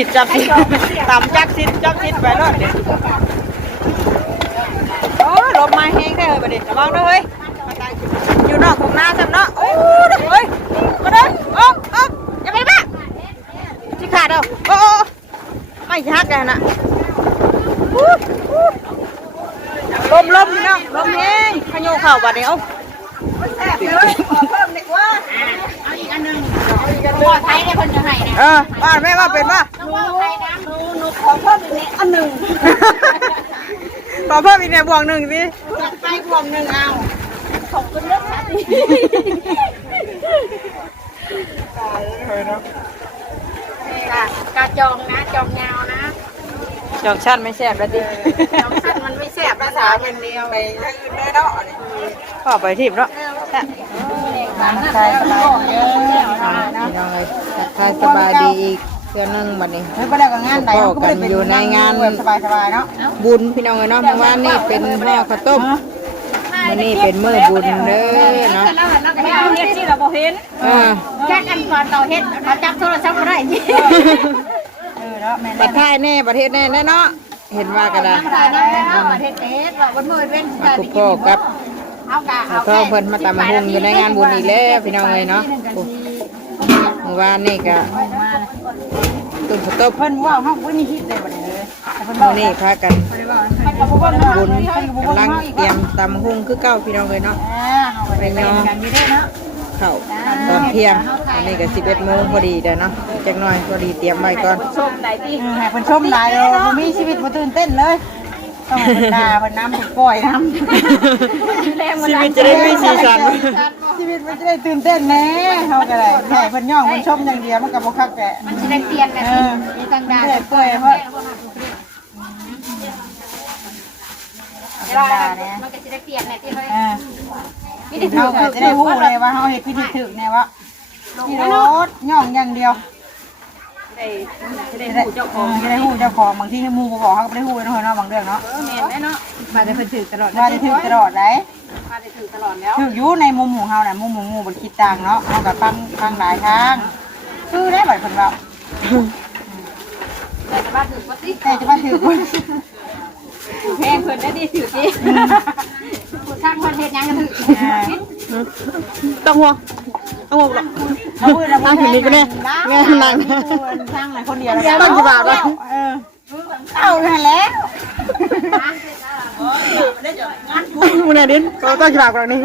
สิทธิ์จับสิทธิ์ตำจักสิทธิ์จับสิทธิ์ไปรอดเดี๋ยวโอ้ลมมาแห้งได้เลยประเดี๋ยวระวังด้วยเฮ้ยอยู่นอกของนาจำเนาะโอ้เฮ้ยมาเดินอ๊อบอย่าไปบ้าที่ขาดเอาโอ้ไม่ชักเลยนะลมพี่น้องลมแห้งขยโยเข่าบัดเดี๋ยวเอาอีกอันนึงพ่อไทยได้คนจะให้นะบ้านแม่ว่าเป็นป่ะหนูไทยนะหนูขอเพิ่มอีกอันหนึ่งขอเพิ่มอีกเนี่ยบวกหนึ่งสิไปบวกหนึ่งเอาขอบคุณเรื่องนี้กาจองนะจองยาวนะจองชั้นไม่แซ่บแล้วดิจองชั้นมันไม่แซ่บภาษาอย่างเดียวไปอื่นได้เนาะก็ไปทิพย์เนาะน้ำใช้สบายเยอะพี่น้องเลยใช้สบายดีอีกเพื่อนึ่งบัดนี้ไม่ได้กับงานใดก็กันอยู่ในงานสบายเนาะบุญพี่น้องเลยเนาะเมื่อวานนี่เป็นห่อข้าวต้มวันนี้เป็นมื้อบุญเด้อเนาะเราก็ไม่เอาเฮ็ดที่เราบ่เห็นแค่กันก่อนเราเฮ็ดเขาจับโทรศัพท์บ่ได้จิประเทศแน่ประเทศแน่เนาะเห็นว่ากันได้ประเทศเฮ็ดว่าบ่มื้อเว้นคุกพ่อกับเขาเพิ่นมาตามมาหุงอยู่ในงานบุญอีกแล้วพี่น้องเลยเนาะเมื่อวานนี่ก็ตุ่มข้าวต้มเพิ่นว่าเฮาบ่มีคิดได้บัดนี้เลยมื้อนี้พากันบุญกำลังเตรียมตำหุงคือเก้าพี่น้องเลยเนาะไปยอเข้าตอนเที่ยงอันนี้ก็11 โมงพอดีเด้อเนาะจักหน่อยพอดีเตรียมไว้ก่อนชมได้ติให้เพิ่นชมหลายบ่มีชีวิตบ่ตื่นเต้นเลยต้องเพิ่นด่าเพิ่นน้ำถูกปล่อยน้ำชีวิตจะได้มีสีสันชีวิตมันจะได้ตื่นเต้นแน่เฮาก็ได้ให้เพิ่นย่องเพิ่นชมอย่างเดียวมันก็บ่คักแกมันสิได้เปลี่ยนกันมีต่างดาวเปื่อยเพราะมันก็สิได้เปลี่ยนแน่ที่เฮาพิธีถูกจะได้ฮู้เลยว่าเฮาเฮ็ดพิธีถูกแน่ว่าที่รถย่องอย่างเดียวได้ฮู้เจ้าของบางทีให้หมู่บ่บอกเฮาก็บ่ได้ฮู้เนาะบางเรื่องเนาะแม่นแน่เนาะมาได้เพิ่นถูกตลอดมาได้ถูกตลอดได้มาได้ถูกตลอดแล้วถูกอยู่ในมุมของเฮาน่ะมุมของหมู่บ่คิดต่างเนาะเฮาก็ฟังหลายทางคือได้บัดเพิ่นว่าแต่จะว่าถูกบ่ติแต่จะว่าถูกแพงเพิ่นได้ดีถูกจิผู้สร้างเพิ่นเฮ็ดหยังก็ถูกต้องห่วงเอาห่วงหรอกเอาคนนี้ก็ได้แม่นั่งสร้างหลายคนเดียวต้องกี่บาทวะเอาแล้วมึงเนี่ยดินเราต้องกี่บาทกว่านี้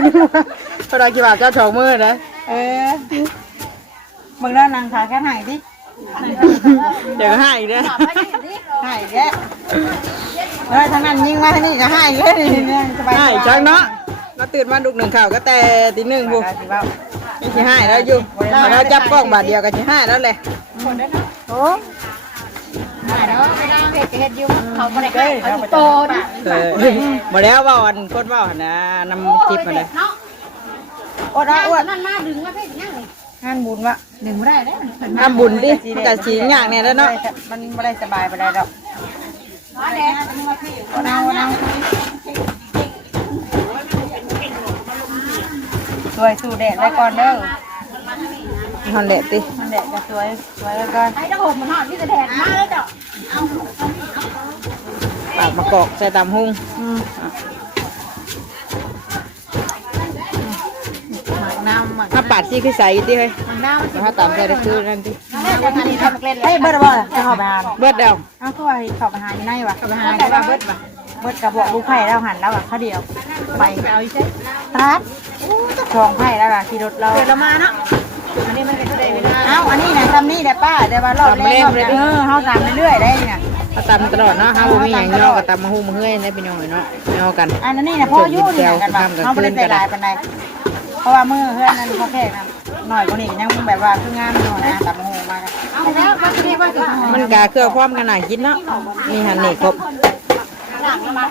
เราได้กี่บาทเจ้าของมือนะมึงเล่านางขาแค่ไหนดิเดี๋ยวก็ให้อีกนะให้อีกแล้วทางนั้นยิงมาทางนี้ก็ให้เลยสบายให้จังเนาะเราตื่นมาดุกหนึ่งข่าวก็แต่ตีหนึ่งบุไม่ใช่ให้แล้วอยู่เราจับกล้องบาทเดียวก็ใช่ให้แล้วเลยโอ้แล้วไม่ได้เฮ็ดอยู่เขาบ่ได้ให้เขาโตน่ะบ่แล้วว่าวันโคตรว่านะนำจิบมาเลยโอ้ได้อ้วนนั่นมาดึงมาเฮ็ดยังนี่งานบุญวะดึงบ่ได้เด้งานบุญดิมันก็สิอย่างเนี่ยแล้วเนาะมันบ่ได้สบายบ่ได้ดอกมาแดดเอาสวยสู่แดดไว้ก่อนเด้อฮอนแดดติฮอนแดดก็สวยไว้ก่อนไอ้ตะห่มมันฮอดที่จะแดดมาแล้วจ้ะปากมะกอกใส่ตำหุ้งถ้าปัดซี่คือใส่ดิเฮ้ยถ้าตำใส่ได้คือนั่นดิเฮ้ยเบิร์ดบ่จะเข้าไปหาเบิร์ดเดียวเอาเข้าไปเข้าไปหาอยู่ไหนวะเข้าไปหาอยู่ว่าเบิร์ดกับบอกลูกไผ่แล้วหันแล้วอ่ะข้าเดียวไปเอาอีกใช่ตัดทองไผ่แล้วอ่ะขี่รถเราเดี๋ยวเรามาเนาะอันนี้มันก็ได้เวลาเอาอันนี้นะทำนี่เดี๋ยวป้าเดี๋ยวว่ารอบแรกเขาตำเรื่อยๆได้เนี่ยเขาตำตลอดเนาะเขามีอย่างย่อกับตำมาหูมาเฮ้ยได้เป็นยังไงเนาะย่อกันอันนี้นะพ่อยุ่งเนี่ยกันแบบเขาไม่ได้ใจลายปันใดเพราะว่ามือเพื่อนนั้นเขาแค่หน่อยคนนี้ยังแบบว่าคืองานอยู่นะตำมาหูมากันมันกาเครื่องพร้อมกันหน่อยกินเนาะมีหันนี่ครบ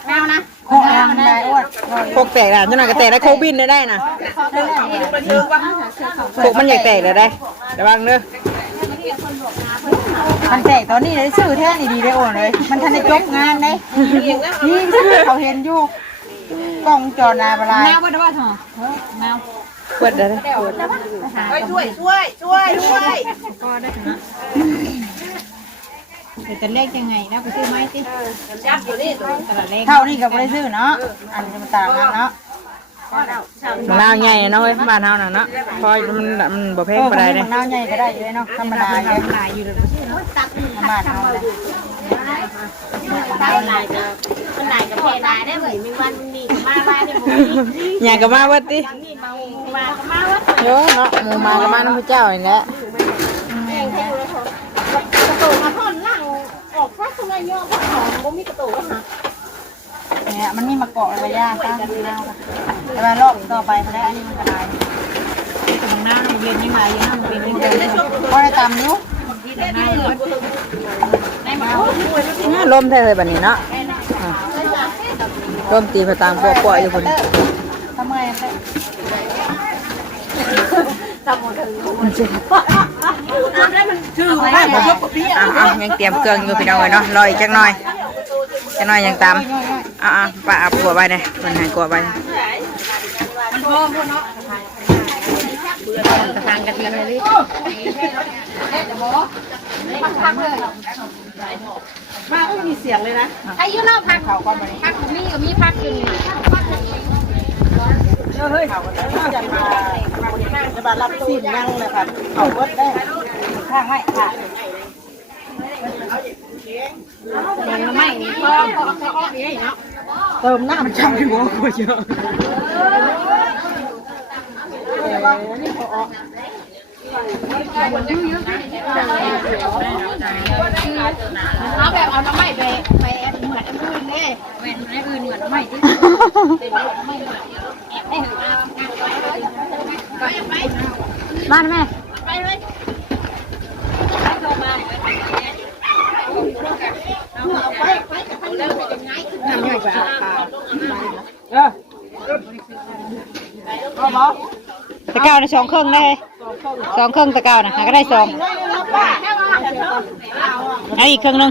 แมวนะโคกได้อ้วนโคกแตกอ่ะเจ้าหน่อยก็แตกได้โคบินได้นะโคกมันใหญ่แตกเลยได้ระวังเด้อมันแตกตอนนี้เลยชื่อแท้นี่ดีได้โอนเลยมันทันได้จบงานเลยนี่เขาเห็นอยู่กล้องจอนาบลายแมวบ่ได้ว่าเถอะแมวเปิดได้ช่วยก็ได้นะ แต่เลขยังไงนะไปซื้อไหมสิยับอยู่นี่ตัวตลาดเลข เท่านี้ก็บ่ได้ซื้อเนาะอันจะมาต่างกันเนาะ มะนาวใหญ่เนาะเว้ยบ้านเฮาน่ะเนาะพอมันบ่แพงปานใดเด้ มะนาวใหญ่ก็ได้อยู่เนาะธรรมดาเลย ขายอยู่เลยเนาะ บ้านเฮาเลย ได้หลายกับมันหลายกับเพดานได้เหมือนมีวันมีกับมาบ้านได้หมด หยังก็มาเบิดติ นี่มากับมาว่า โยเนาะหมู่มาก็มานํพระเจ้านี่แหละ เองให้ดูเลยค่ะกระตูมาท่อนล่างออกฟักตรงไหนย่อฟักของบ่มีกระตูแล้วค่ะ เนี่ยมันมีมะกอกอะไรยากตั้งมะนาวแต่ว่ารอบต่อไปพอได้อันนี้มันก็ได้ ตรงหน้าเย็นยังไงยังมันเป็นยังไง พอได้ตำนิ้ว ลมแท้เลยบัดนี้เนาะลมตีไปตามพวกอยู่พุ่น ทำไม ชื่อไม่ ยังเตรียมเครื่องอยู่พี่น้องเอ้ยเนาะรออีกจักหน่อยยังตามป้าเอากลัวไปเด้เพิ่นให้กลัวไป ทางกันเลย มาไม่มีเสียงเลยนะ อายุนอกพักเขาก็พักมีก็มีพักอยู่นี่ เฮ้ยจะมารับซีนนั่งเลยค่ะเอาเบิดได้ข้างให้ค่ะ ยังไม่พอออกนี่เนาะ เติมหน้ามันจำอยู่ว่าเยอะ เอาแบบเอาน้ำไม้ไปแอบเหมือนอื่นเลยเหมือนอื่นเหมือนน้ำไม้ที่แอบได้หรือไป บ้านแม่ ไปเลยน้ำใหญ่กว่า ตะเก้าใน2ครึ่งได้2ครึ่งตะเก้านะก็ได้2อันอีกครึ่งนึง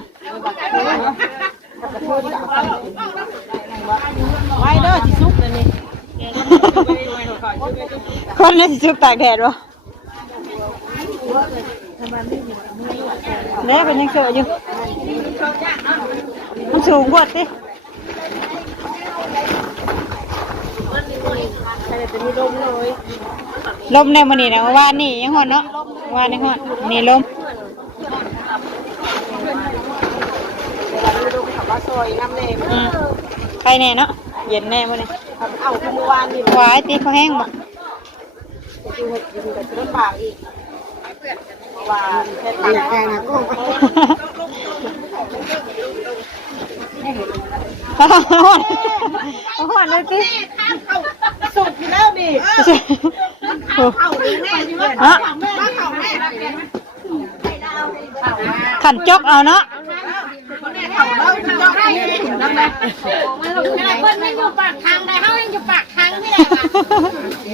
ไว้เด้อที่ซุกเลยนี่ คนนี้สิชุบตากแดดบ่เด้เป็นยังโสดอยู่มันสูงกว่าสิลมในมื้อนี้นะเมื่อวานนี่ยังฮ้อนเนาะเมื่อวานนี่ฮ้อนนี่ลม ไปแน่เนาะเย็นแน่มื้อนี้ เอาเมื่อวานนี่ หวายตีเขาแห้งบ่ อยู่แต่ลำบากอีกว่าแค่ตาแกงก็ หอนเลยสิ สุดอยู่แล้วดิ ขันจกเอาเนาะ คนไม่อยู่ปากทางได้เขายังอยู่ปากทางไม่ได้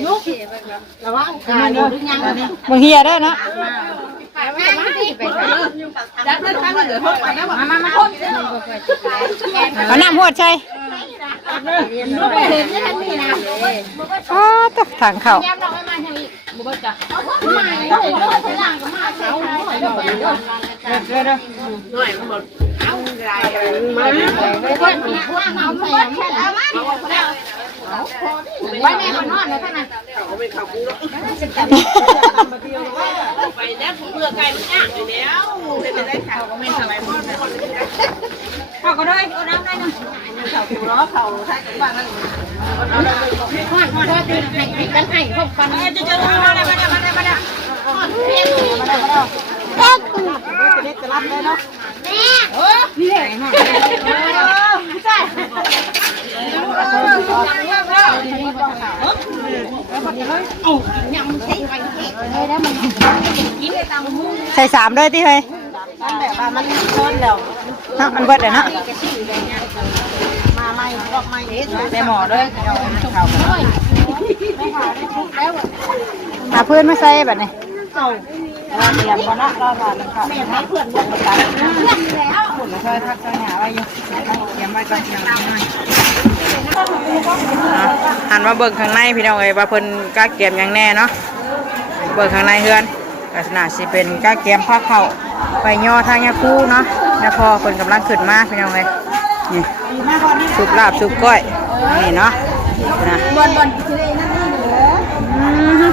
ลุกระวังการดูยังนี่ มึงเฮียได้เนาะ จับเลือดทางเหลือพวกไปแล้วมาคน เอาน้ำหวดใช่ ลูกไปเห็นนี่ทันทีนะ อ้าตกทางเข้า ย้ำเราไม่มาทางอีกบุบจ้ะเอาพวกใหม่เลยเลือดหลังก็มาเขาหน่อยเด้อหน่อยมันหมดเอาไรมาคนมีว่าเอาใส่แค่แล้วไว้แม่คนนอนเลยท่านน่ะไปแล้วเมื่อไก่มันยากอยู่แล้วเป็นได้ข่าวก็ไม่ทำอะไรพ่อเขาก็ได้เอาน้ำได้นะเขาถูล้อเขาท้ายกันบ้างนั่นพ่อให้กันให้พวกฟันจะมาได้เพียงมาได้จะได้จะรับเลยเนาะ แม่โอ้พี่เห็นมั้ยใช่ใส่3ด้วยติเฮ้ย มันแบบว่ามันต้นแล้ว เนาะมันเบิดแล้วเนาะ มาใหม่รอบใหม่ได้หมอด้วยเอาเขาไม่หาได้ทุกแล้ว หาเพื่อนมาใส่บัดนี้ เตรียมก่อนนะรอผ่านค่ะแม่ให้เพื่อนเพื่อนมาตัดเพื่อนแล้วคุณมาช่วยพักช่วยหาไว้อยู่เตรียมไว้ก่อนอย่างน้อย หันมาเบิ่งข้างในพี่น้องเอ้ยว่าเพิ่นกล้าเก็บหยังแน่เนาะเบิ่งข้างในเฮือนลักษณะสิเป็นกล้าเก็บผ้าเข้าไปย่อทางยาคูเนาะ นะพ่อคนกำลังขึ้นมาพี่น้องเลยนี่ซุปลาบซุปก้อยนี่เนาะนะ บนคือนั่นนี่เหลือ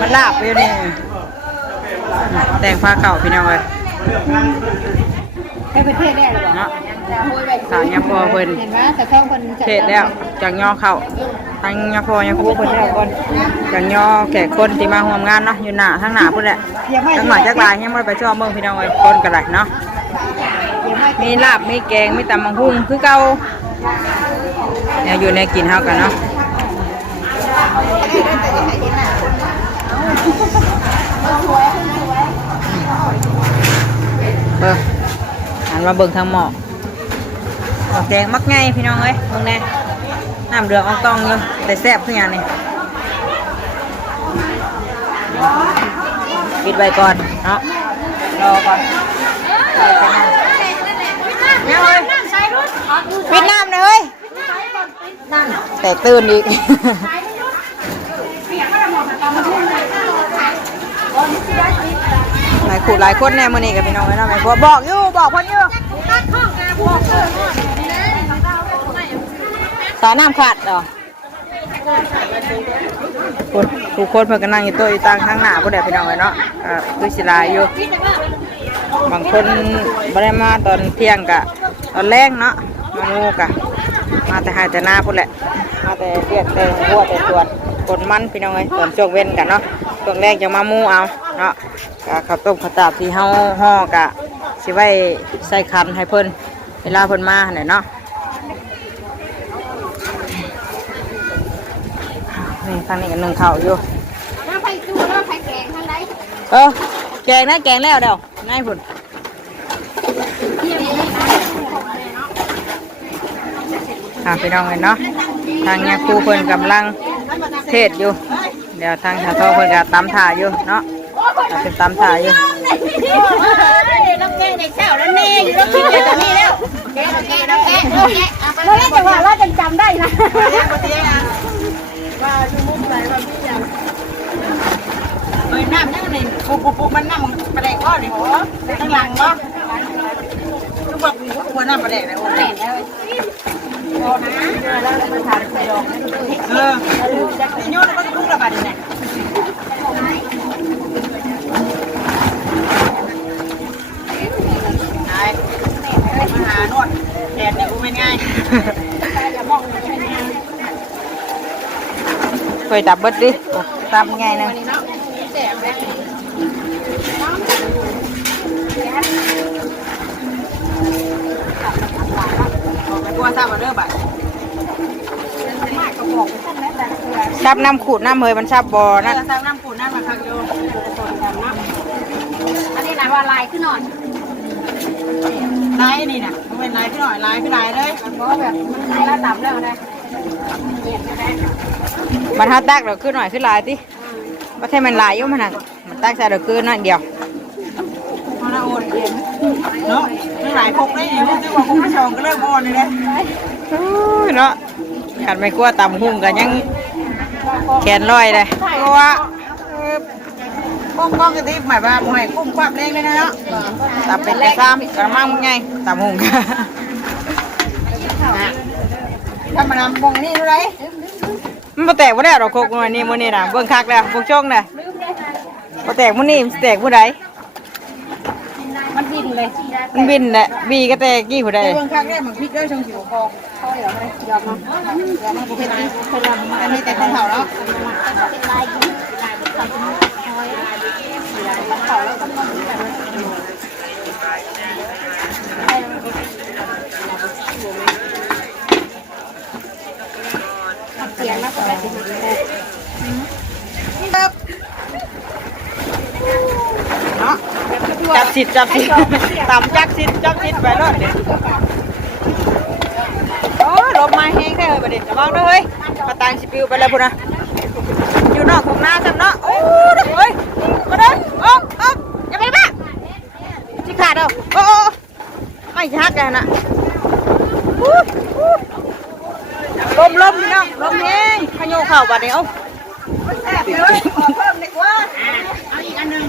มันลาบอยู่นี่แต่งผ้าเก่าพี่น้องเลย แค่ประเทศได้หรอ เนาะสาวยาพอเพิ่น เห็นไหมแต่ต้องคน เทศแล้วจากย่อเข่าทั้งยาพอยาคูเพิ่นแล้วก่อนจากย่อแขกคนที่มาร่วมงานเนาะอยู่หน้าทั้งหน้าพุ่นแหละทั้งหน้าจักรายยังไม่ไปชอบเบิ่งพี่น้องเลยคนกันไหลเนาะมีลาบมีแกงมีตำบักหุ่งคือเก่าเนี่ยอยู่ในกินเฮากันเนาะหันมาเบิ่งทางหม้อแดงมักง่ายพี่น้องเอ้ยเบิ่งแน่น้ำเดือดอองตองอยู่แต่แซ่บคือหยังนี่ปิดไว้ก่อนเนาะรอก่อนปิดน้ำเลยแต่ตื่นอีกหลายคู่หลายคนแน่มื้อนี้กับพี่น้องเนาะแม่พ่อบอกอยู่บอกเพิ่นอยู่สาน้ำขาดเหรอทุกคนเพิ่นก็นั่งอยู่โต๊ะอยู่ต่างข้างหน้าพุ่นแหละพี่น้องเนาะคือสิหลายอยู่บางคนบ่ได้มาตอนเที่ยงกะตอนแรกเนาะมางูกะมาแต่หายแต่หน้าพุ่นแหละมาแต่เรียกแต่หัวแต่ส่วนคนมันพี่น้องเอ้ยตอนช่วงเว้นกันเนาะช่วงแรกจะมามูเอาเนาะข้าวต้มข้าวตาบที่เฮาห่อกะสิไว้ใส่คันให้เพิ่นเวลาเพิ่นมาเนี่ยเนาะนี่ทางนี้ก็นึ่งข้าวอยู่น้ำไผ่ตู้น้ำไผ่แกงทางไหนแกงนะแกงแล้วเดี๋ยวง่ายพุ่นพี่น้องเนาะทางเนี่ยครูเพิ่นกำลังเทศอยู่เดี๋ยวทางชาวโตเพิ่นก็ตำถ่าอยู่เนาะเป็นตำถ่าอยู่น้ำแกงในเช้าแล้วนี่อยู่แล้วคิดอยู่ตรงนี้แล้วแกงเราเล่นแต่ว่าเราจำได้นะว่าดูมุกไหนว่าพี่ยังน้ำนี่มันปุ๊บมันน้ำประเด็นก้อนเลยหัวข้างหลังเนาะทุกแบบหัวน้ำประเด็นเลยโอ้ยโอ้นะแล้วมันทานใส่ดอกจะโยนมันรู้ระบาดเนี่ยมาหานวดแดดเนี่ยกูไม่ง่ายเคยจับเบิดดิจับไงนึงชับน้ำขูดน้ำเฮยมันชับบ่อนั่นชับน้ำขูดน้ำมันพักโยอันนี้นะว่าลายขึ้นหน่อยลายนี่นะมันเป็นลายขึ้นหน่อยลายขึ้นลายเลยเพราะแบบมันลายละต่ำแล้วนะมันทัดตักเดี๋ยวขึ้นหน่อยขึ้นลายที่ประเทศมันลายยุ่งมันหนักมันตักใส่เดี๋ยวขึ้นน้อยเดียวมันโอนเนาะไม่หลายพกได้ยังที่ว่าพกที่สองก็เริ่มโอนเลยเนาะขันไม่กลัวต่ำหุ่งกันยังแขนลอยเลยเพราะว่าก้องกระติบหมายว่าหมายกุ้งความแรงเลยนะเนาะตับเป็นกระซ้ำกระมังไงต่ำหุ่งถ้ามันนำบงนี่อะไรมันมาแตกวันนี้เราโคกวันนี้วันนี้นะเบื้องคักแล้วพวกช่องเลยมาแตกวันนี้แตกผู้ใดมันบินเลยมันบินแหละบีก็แตกกี่ผู้ใดเบื้องคักเนี่ยมันพลิกด้วยช่องผิวคอเขาเหรอไม่ยอมเนาะยอมไม่เป็นไรอันนี้แต่คนเผาแล้วเสียงมากกว่าจับสิต่ำจักสิไปรอดเด็ดโอ้ลมมาแห้งได้เลยประเด็นระวังด้วยมาตายสิปิวไปแล้วพุ่นนะอยู่นอกของน้าจำเนาะโอ้ยมาเดินอย่าไปบ้าที่ขาดเอาโอ้ไม่ชักกันนะลมพี่น้องลมแห้งขยโยเข่าบัดเดียวเพิ่มดีกว่าเอาอีกอันนึง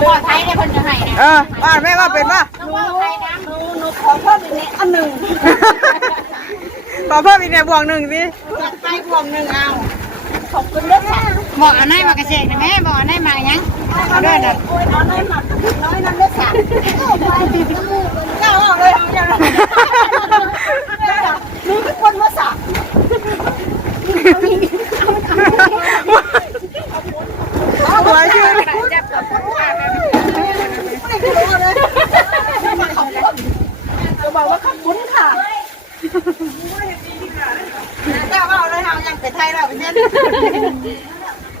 ตัวไทยได้คนจะให้นะ ว่าแม่ว่าเป็นป่ะ หนูขอเพิ่มอีกอันหนึ่ง ขอเพิ่มอีกเนี่ยบวกหนึ่งสิ ไปพวงหนึ่งเอาขอบคุณด้วยค่ะ บอกอันไหนมากระเชกนะแม่บอกอันไหนมายังเอาเด้อเด้อ โอ้ยน้อยหนักน้อยน้ำได้สามเจ้าออกเลยเอานี่เป็นคนมาสัก หัวชื่อ จะบอกว่าขอบคุณค่ะเจ้าเอาเลยเอายังเป็นไทยเราเป็นเช่น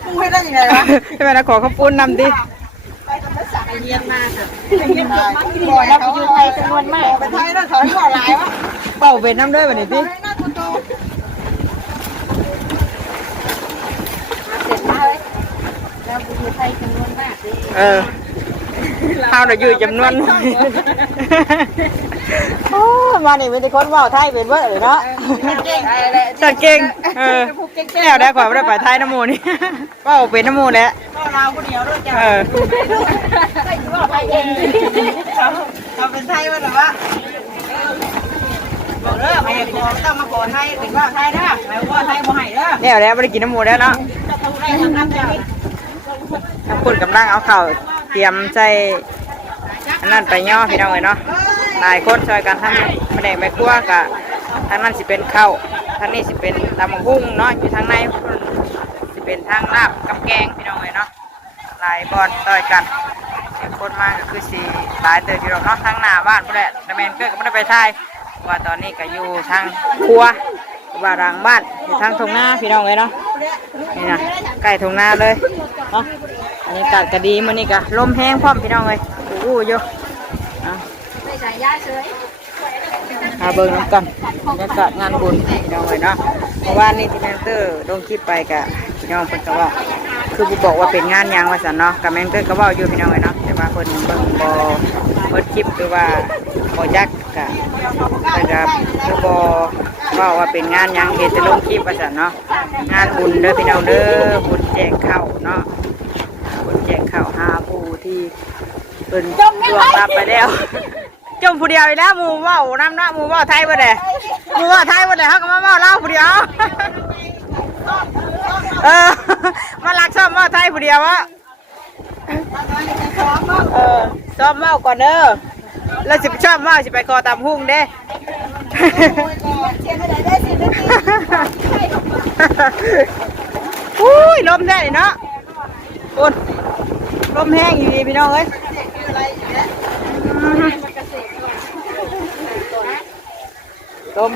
มึงไม่ได้ยังไงวะ ใช่ไหมนะขอข้าวปุ้นนำดิ ไปกับนักศึกษาเรียนมาเถอะเรียนมาบ่อยแล้วไปอยู่ไทยจำนวนมากเป็นไทยแล้วเขาให้บ่อหลายวะ เป่าเป็นน้ำด้วยแบบนี้พี่ หน้าโตเสร็จมาเลยแล้วไปอยู่ไทยจำนวนมากเลย เอาเดี๋ยวอยู่จำนวนโอ้มานี่เป็นคนว่าไทยเป็นเว้ยเนาะ เก่ง จัดเก่งแล้วได้ขอไม่ได้ไปไทยน้ำมูนี่ว่าเป็นน้ำมูแล้ว ก็เราคนเดียวด้วยจ้ะว่าไทยเองเราเป็นไทยว่าหรือว่าบอกเด้อไม่ต้องมาขอไทยเป็นว่าไทยนะไม่ว่าไทยบ่ให้เด้อ แล้วไม่ได้กินน้ำมูแล้วเนาะ จะทำไรทำน้ำใจ ทั้งคนกำลังเอาเข่าวเตรียมใส่อันนั้นไปย่อพี่น้องเลยเนาะหลายคนช่วยกันทั้งแผนกแม่ครัวกับทั้งนั้นสิเป็นข้าวทั้งนี้สิเป็นตำบักหุ่งเนาะอยู่ทางในสิเป็นทางลาบกับแกงพี่น้องเลยเนาะหลายบอลต่อยกันคนมาก็คือสีหลายเติบอยู่เนาะทางหน้าบ้านพุ่นแหละแต่แมนเกิดก็ไม่ได้ไปทายว่าตอนนี้ก็อยู่ทางครัวว่าหลังบ้านอยู่ทางทงหน้าพี่น้องเลยเนาะนี่นะใกล้ทงหน้าเลยเนาะอันนี้อากาศก็ดีมื้อนี้ก็ลมแห้งพร้อมพี่น้องเลยโอ้โหอยู่ไม่ใส่ยาเฉย เบิ่งน้ำกันบรรยากาศงานบุญพี่น้องเลยเนาะเมื่อวานนี้ที่แมนเตอร์ลงคลิปไปกับพี่น้องเพิ่นก็ว่าคือผู้บอกว่าเป็นงานยังว่าซั่นเนาะกับแมนเตอร์ก็เว้าอยู่พี่น้องเลยเนาะแต่ว่าเพิ่นเบิ่งบ่เปิดคลิปหรือว่าบ่จักก็เพิ่นก็คือบ่เว้าว่าเป็นงานยังเฮ็ดแต่ลงคลิปว่าซั่นเนาะงานบุญเด้อพี่น้องเด้อบุญแจกข้าวเนาะบุญแจกข้าวหาผู้ที่เพิ่นล่วงลับไปแล้วจมผู้เดียวอีกแล้วหมูเว้าน้ำเนาะหมูเว้าไทยบ่ได้หมูเว้าไทยบ่ได้เขาก็มาเว้าลาวผู้เดียวมาลักซ้อมเว้าไทยผู้เดียววะซ้อมเว้าก่อนเด้อแล้วสิชอบเว้าสิไปคอตามหุ่งเด้อุ้ยลมแท้เนาะคุณลมแห้งอยู่ดีพี่น้องเอ้ย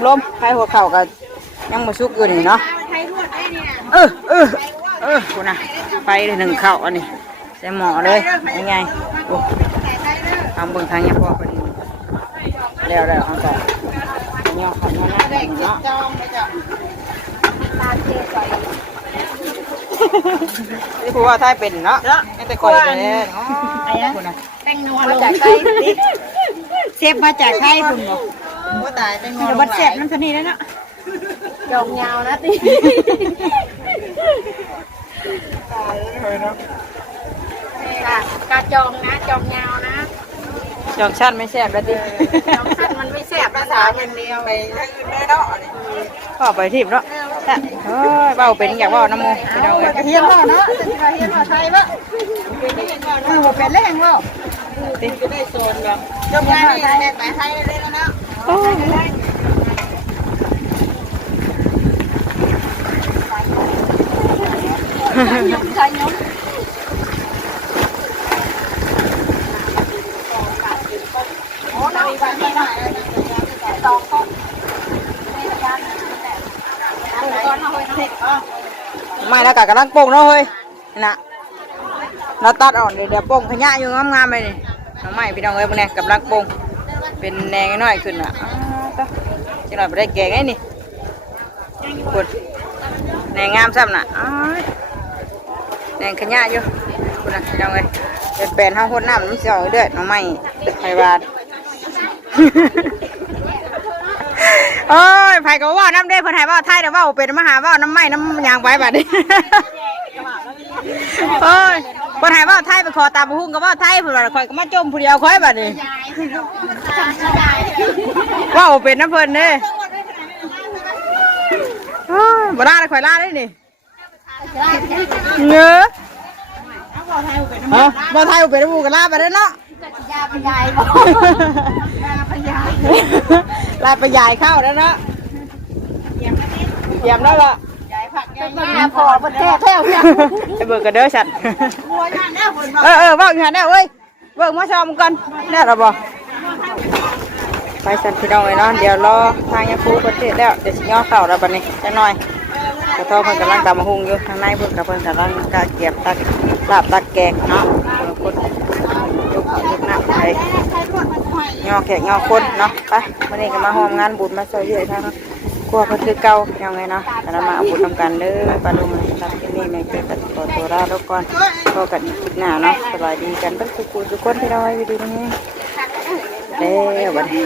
ลมใครหัวเข่ากันยังมาชุกอยู่นี่เนาะคุณนะไปเลยหนึ่งเข่าอันนี้ใส่หมอเลยยังไงโอ้ทำเบิ่งทางเนี้ยพ่อเป็นแล้วเอาใส่เนาะขันมาหน้าเนาะนี่ผู้ว่าไทยเป็นเนาะไม่แต่ก่อยเลยเนาะคุณนะ แตงนัวมาจากไทย เซฟมาจากไทยคุณบอก ว่าตายแตงนัว เดี๋ยวบัดเสร็จมันคนนี้แล้วเนาะ จองยาวนะตีกาจองนะจองยาวนะ จองชั้นไม่แซ่บแล้วดิ จองสั้นมันไม่แซ่บภาษาอย่างเดียวไปทางอื่นได้เนาะ ก็ไปทิพย์เนาะเฮ้ยเบาเป็นอยากเบาน้ำมูกพี่น้องเลย เฮียนว่าเนาะจะเฮียนว่าไทยปะเป็นแรงว่าติก็ได้โซนแบบจบงานนี่แม่แต่ไทยได้แล้วเนาะใช่เนาะโอ้เราไปที่ไหนตองต้นไม่แล้วกะกำลังโป่งเนาะเฮ้ยน่ะเราตัดอ่อนเดี๋ยวโป่งขยะอยู่งามๆไปนี่น้องใหม่พี่น้องเอ้ยพวกนี้กำลังโป่งเป็นแดงน้อยขึ้นอ่ะจังหน่อยไปได้แกงไงนี่คุณแดงงามซ้ำน่ะแดงขยะอยู่คุณนะพี่น้องเอ้ยเป็นแปลนห้องคนน้ำน้ำเสียวด้วยน้องใหม่ไพบาทโอ้ยไผ่ก็ว่าน้ำเด้เพิ่นให้ว่าไทยแต่ว่าเป็นมหาว่าน้ำไม้น้ำยางไว้บัดนี้โอ้ยพ คนหายว่าไทยไปขอตามหุ้งก็ว่าไทยเพื่อนคอยก็มาจมผู้เดียวคอยบัดนี้ว่าเป็นน้ำเพิ่นเด้บ่ได้คอยล่าได้นี่เงือบ่ไทยเป็นน้ำมูกันล่าไปได้เนาะลาไปยายเข้าแล้วเนาะเยี่ยมแล้วล่ะพอประเทศแท้เนี่ยไปเบิกกันเด้อฉันว่าอยู่หันแน่เว้ยเบิกมาชมกันแน่หรอบ่ไปสันพี่น้องเลยเนาะเดี๋ยวรอทางยาคูประเทศแล้วเดี๋ยวสิย่อเข่าแล้วบัดนี้จังหน่อยกระท้อเพิ่นกำลังตำมะฮุงอยู่ทางในเพิ่นกับเพิ่นกำลังกะเกียบตักลาบตักแกงเนาะคนยกน้ำไปย่อแขกย่อคนเนาะไปวันนี้ก็มาห้อมงานบุญมาซอยเยอะท่านเนาะกลัวเพิ่นคือเก่ายังไงเนาะแต่มาเอาบุญทำกันเด้อปลาลุงทำที่นี่แม่เป็นตัดตัวราแล้วก่อนพอกันอีกคลิปหน้าเนาะสบายดีกันทุกคนที่เราไว้ดีนี้แล้ววันนี้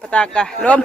ปตากะลม